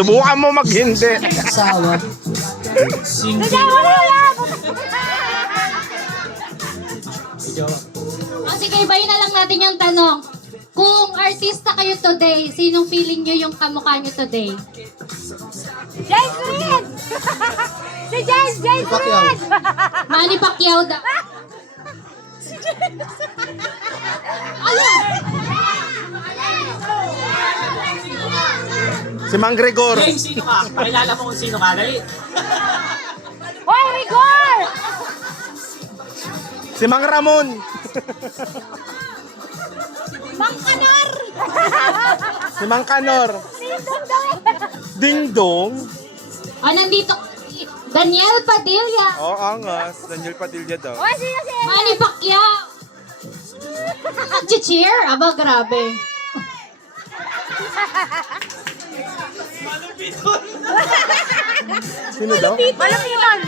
Subukan mo mag-hindi. Asawa. Sige, wala yan! O sige, ibayin na lang natin yung tanong. Kung artista kayo today, sinong feeling nyo yung kamukha nyo today? James Reed! Si James Pacquiao. Reed! Manny Pacquiao daw. Ano? Si Mang Gregor. James, sino ka? Pakilala mo kung sino ka. Dali. Hoy, Rigor! Si Mang Ramon. Mang Kanor! Si Mang Kanor. Nindong daw eh! Ding Dong. Nandito si Daniel Padilla. Oo, angas. Daniel Padilla daw. Hoy, sino si Manny Pacquiao. Nag-cheer? Aba, grabe. Sino daw? Malupiton!